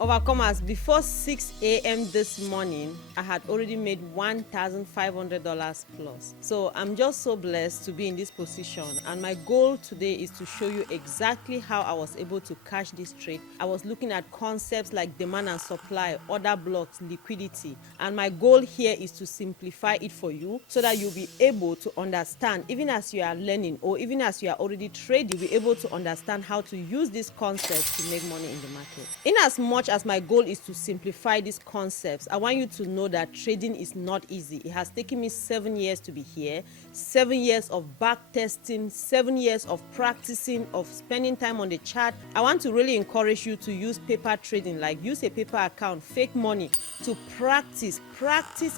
Overcomers, before 6 a.m. this morning, I had already made $1,500 plus. So I'm just so blessed to be in this position. And my goal today is to show you exactly how I was able to cash this trade. I was looking at concepts like demand and supply, order blocks, liquidity. And my goal here is to simplify it for you so that you'll be able to understand, even as you are learning or even as you are already trading, you'll be able to understand how to use these concepts to make money in the market. In as much as my goal is to simplify these concepts, I want you to know that trading is not easy. It has taken me 7 years to be here, 7 years of back testing, 7 years of practicing, of spending time on the chart. I want to really encourage you to use paper trading, like use a paper account, fake money, to practice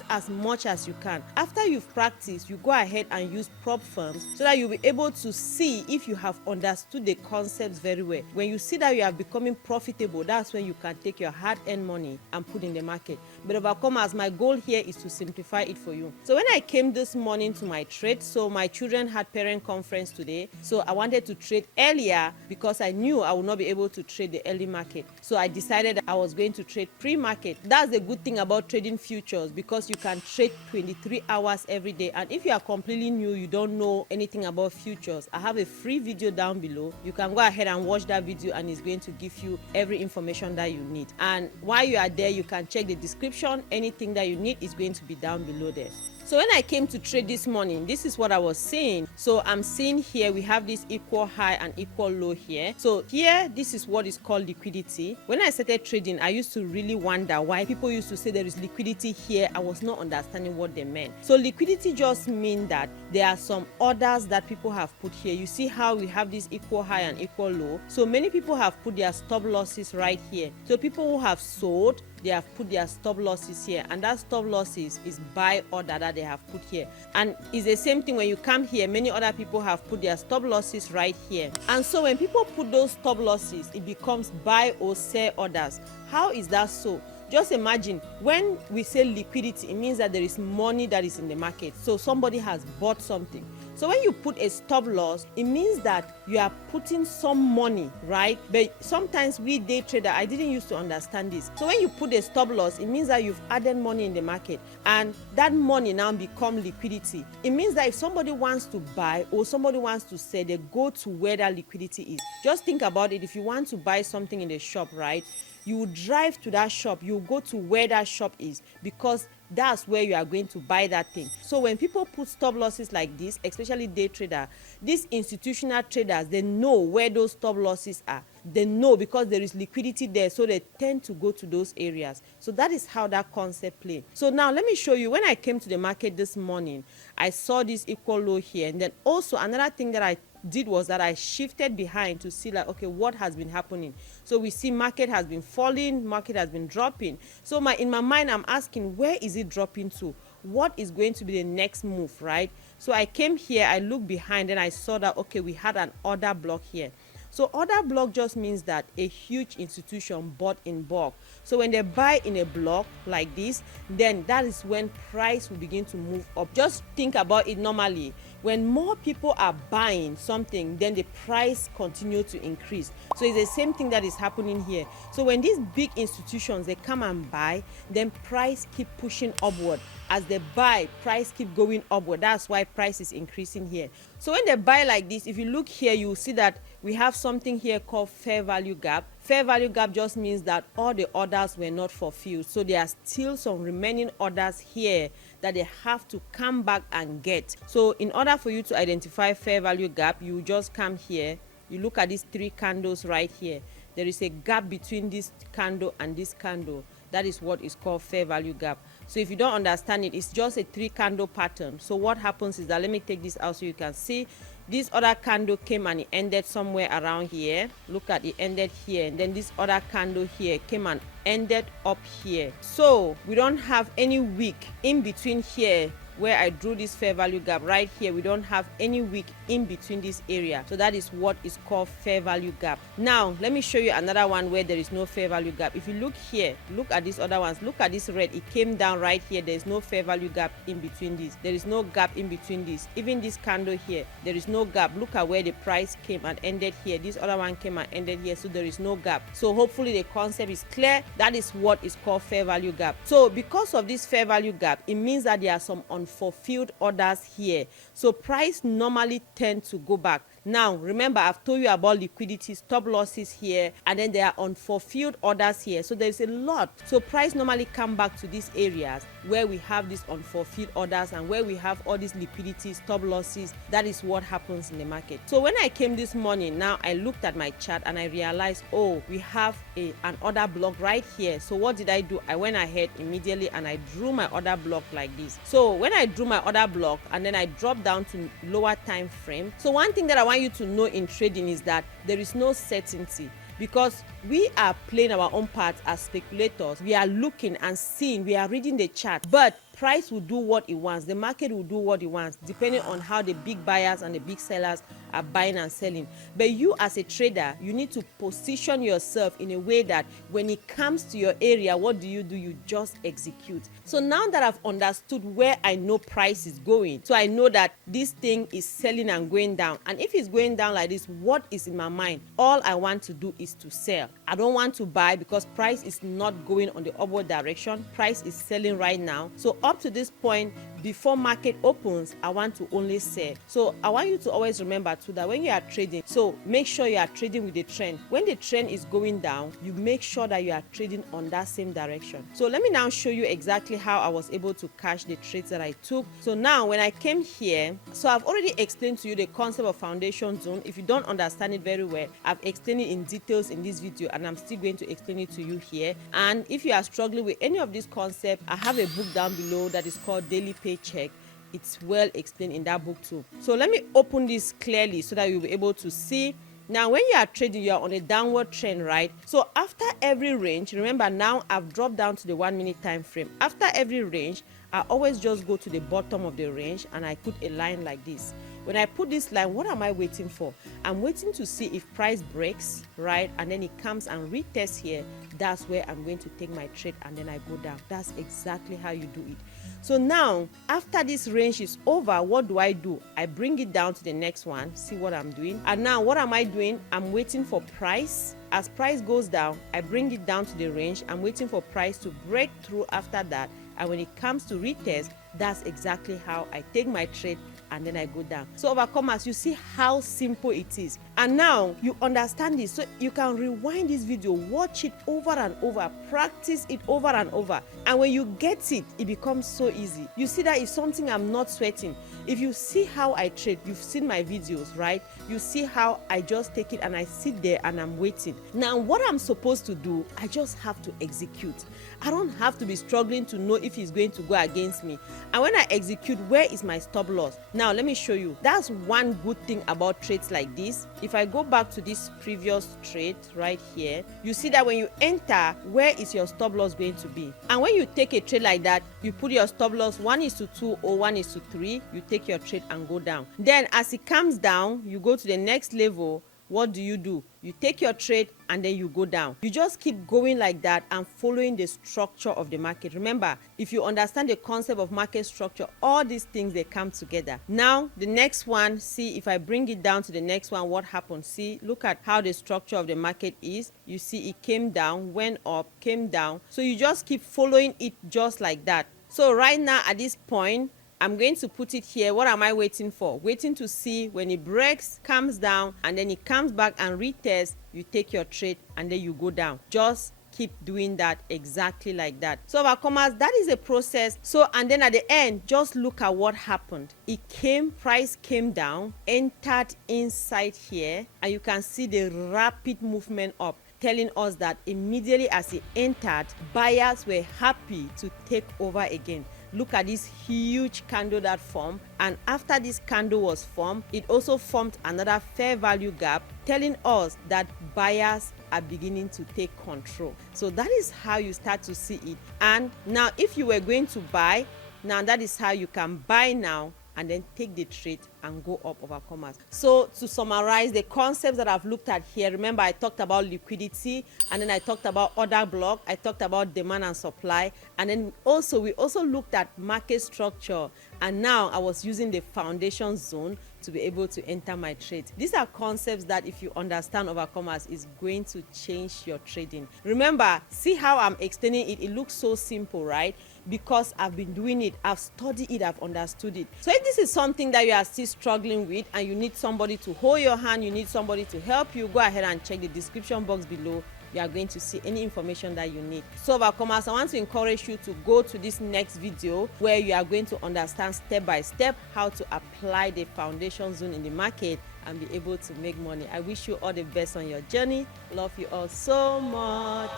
as much as you can. After you've practiced, you go ahead and use prop firms so that you'll be able to see if you have understood the concepts very well. When you see that you are becoming profitable, that's when you can take your hard-earned money and put in the market. But overcomers, my goal here is to simplify it for you. So when I came this morning to my trade, so my children had parent conference today, so I wanted to trade earlier because I knew I would not be able to trade the early market. So I decided I was going to trade pre-market. That's the good thing about trading futures, because you can trade 23 hours every day. And if you are completely new, you don't know anything about futures, I have a free video down below. You can go ahead and watch that video and it's going to give you every information that you need. And while you are there, you can check the description. Anything that you need is going to be down below there. So when I came to trade this morning, this is what I was seeing. So I'm seeing here we have this equal high and equal low here. So here, this is what is called liquidity. When I started trading, I used to really wonder why people used to say there is liquidity here. I was not understanding what they meant. So liquidity just means that there are some orders that people have put here. You see how we have this equal high and equal low. So many people have put their stop losses right here. So people who have sold, they have put their stop losses here, and that stop losses is buy order that they have put here. And it's the same thing when you come here. Many other people have put their stop losses right here. And so when people put those stop losses, it becomes buy or sell orders. How is that so? Just imagine, when we say liquidity, it means that there is money that is in the market. So somebody has bought something. So when you put a stop loss, it means that you are putting some money, right? But sometimes we day trader, I didn't used to understand this. So when you put a stop loss, it means that you've added money in the market, and that money now become liquidity. It means that if somebody wants to buy or somebody wants to sell, they go to where that liquidity is. Just think about it. If you want to buy something in the shop, right? You will drive to that shop, you go to where that shop is, because that's where you are going to buy that thing. So when people put stop losses like this, especially day trader, these institutional traders, they know where those stop losses are. They know because there is liquidity there, so they tend to go to those areas. So that is how that concept plays. So now let me show you. When I came to the market this morning, I saw this equal low here, and then also another thing that I did was that I shifted behind to see, like, okay, what has been happening. So we see market has been falling, market has been dropping. So in my mind, I'm asking, where is it dropping to? What is going to be the next move, right? So I came here, I looked behind, and I saw that, okay, we had an order block here. So order block just means that a huge institution bought in bulk. So when they buy in a block like this, then that is when price will begin to move up. Just think about it normally. When more people are buying something, then the price continues to increase. So it's the same thing that is happening here. So when these big institutions, they come and buy, then price keep pushing upward. As they buy, price keep going upward. That's why price is increasing here. So when they buy like this, if you look here, you will see that we have something here called fair value gap. Fair value gap just means that all the orders were not fulfilled. So there are still some remaining orders here that they have to come back and get. So in order for you to identify fair value gap, you just come here, you look at these three candles right here. There is a gap between this candle and this candle. That is what is called fair value gap. So if you don't understand it, it's just a 3 candle pattern. So what happens is that, let me take this out so you can see. This other candle came and it ended somewhere around here. Look at it, ended here. And then this other candle here came and ended up here. So we don't have any wick in between here where I drew this fair value gap right here, we don't have any wick in between this area, so that is what is called fair value gap. Now let me show you another one where there is no fair value gap. If you look here, look at these other ones, look at this red, it came down right here. There is no fair value gap in between this, there is no gap in between this. Even this candle here, there is no gap. Look at where the price came and ended here, this other one came and ended here, so there is no gap. So hopefully the concept is clear. That is what is called fair value gap. So because of this fair value gap, it means that there are some unfulfilled orders here, so price normally tend to go back. Now remember, I've told you about liquidity, stop losses here, and then there are unfulfilled orders here, so there's a lot. So price normally come back to these areas where we have these unfulfilled orders and where we have all these liquidity, stop losses. That is what happens in the market. So when I came this morning, now I looked at my chart and I realized, oh, we have an order block right here. So what did I do? I went ahead immediately and I drew my order block like this. So when I drew my order block and then I dropped down to lower time frame, so one thing that I want you to know in trading is that there is no certainty, because we are playing our own part as speculators. We are looking and seeing, we are reading the chart, but price will do what it wants, the market will do what it wants, depending on how the big buyers and the big sellers are buying and selling. But you as a trader, you need to position yourself in a way that when it comes to your area, what do? You just execute. So now that I've understood where I know price is going, so I know that this thing is selling and going down, and if it's going down like this, what is in my mind? All I want to do is to sell. I don't want to buy because price is not going on the upward direction. Price is selling right now. So up to this point, before market opens, I want to only sell. So I want you to always remember too that when you are trading, so make sure you are trading with the trend. When the trend is going down, you make sure that you are trading on that same direction. So let me now show you exactly how I was able to catch the trades that I took. So now when I came here, so I've already explained to you the concept of foundation zone. If you don't understand it very well, I've explained it in details in this video, and I'm still going to explain it to you here. And if you are struggling with any of these concepts, I have a book down below that is called Daily Paycheck. It's well explained in that book too. So let me open this clearly so that you'll be able to see. Now when you are trading, you are on a downward trend, right? So after every range, remember now I've dropped down to the 1 minute time frame. After every range, I always just go to the bottom of the range and I put a line like this. When I put this line, what am I waiting for? I'm waiting to see if price breaks, right? And then it comes and retests here. That's where I'm going to take my trade, and then I go down. That's exactly how you do it. So now, after this range is over, what do? I bring it down to the next one. See what I'm doing? And now what am I doing? I'm waiting for price. As price goes down, I bring it down to the range. I'm waiting for price to break through after that. And when it comes to retest, that's exactly how I take my trade, and then I go down. So overcomers, you see how simple it is. And now you understand this, so you can rewind this video, watch it over and over, practice it over and over. And when you get it, it becomes so easy. You see that it's something I'm not sweating. If you see how I trade, you've seen my videos, right? You see how I just take it and I sit there and I'm waiting. Now what I'm supposed to do, I just have to execute. I don't have to be struggling to know if it's going to go against me. And when I execute, where is my stop loss? Now let me show you. That's one good thing about trades like this. If I go back to this previous trade right here, you see that when you enter, where is your stop loss going to be? And when you take a trade like that, you put your stop loss 1:2 or 1:3, you take your trade and go down. Then as it comes down, you go to the next level. What do? You take your trade and then you go down. You just keep going like that and following the structure of the market. Remember, if you understand the concept of market structure, all these things, they come together. Now, the next one, see if I bring it down to the next one, what happens? See, look at how the structure of the market is. You see it came down, went up, came down. So you just keep following it just like that. So right now at this point, I'm going to put it here. What am I waiting for? Waiting to see when it breaks, comes down, and then it comes back and retests. You take your trade and then you go down. Just keep doing that exactly like that. So overcomers, that is a process. So and then at the end, just look at what happened. It came, price came down, entered inside here, and you can see the rapid movement up, telling us that immediately as it entered, buyers were happy to take over again. Look at this huge candle that formed, and after this candle was formed, it also formed another fair value gap, telling us that buyers are beginning to take control. So that is how you start to see it. And now if you were going to buy, Now that is how you can buy now and then take the trade and go up, overcomers. So to summarize the concepts that I've looked at here, remember I talked about liquidity, and then I talked about order block, I talked about demand and supply, and then we also looked at market structure, and now I was using the foundation zone to be able to enter my trade. These are concepts that if you understand, overcomers, is going to change your trading. Remember, see how I'm explaining it. It looks so simple, right? Because I've been doing it, I've studied it, I've understood it. So if this is something that you are still struggling with and you need somebody to hold your hand, you need somebody to help you, go ahead and check the description box below. You are going to see any information that you need. So overcomers, I want to encourage you to go to this next video where you are going to understand step by step how to apply the foundation zone in the market and be able to make money. I wish you all the best on your journey. Love you all so much.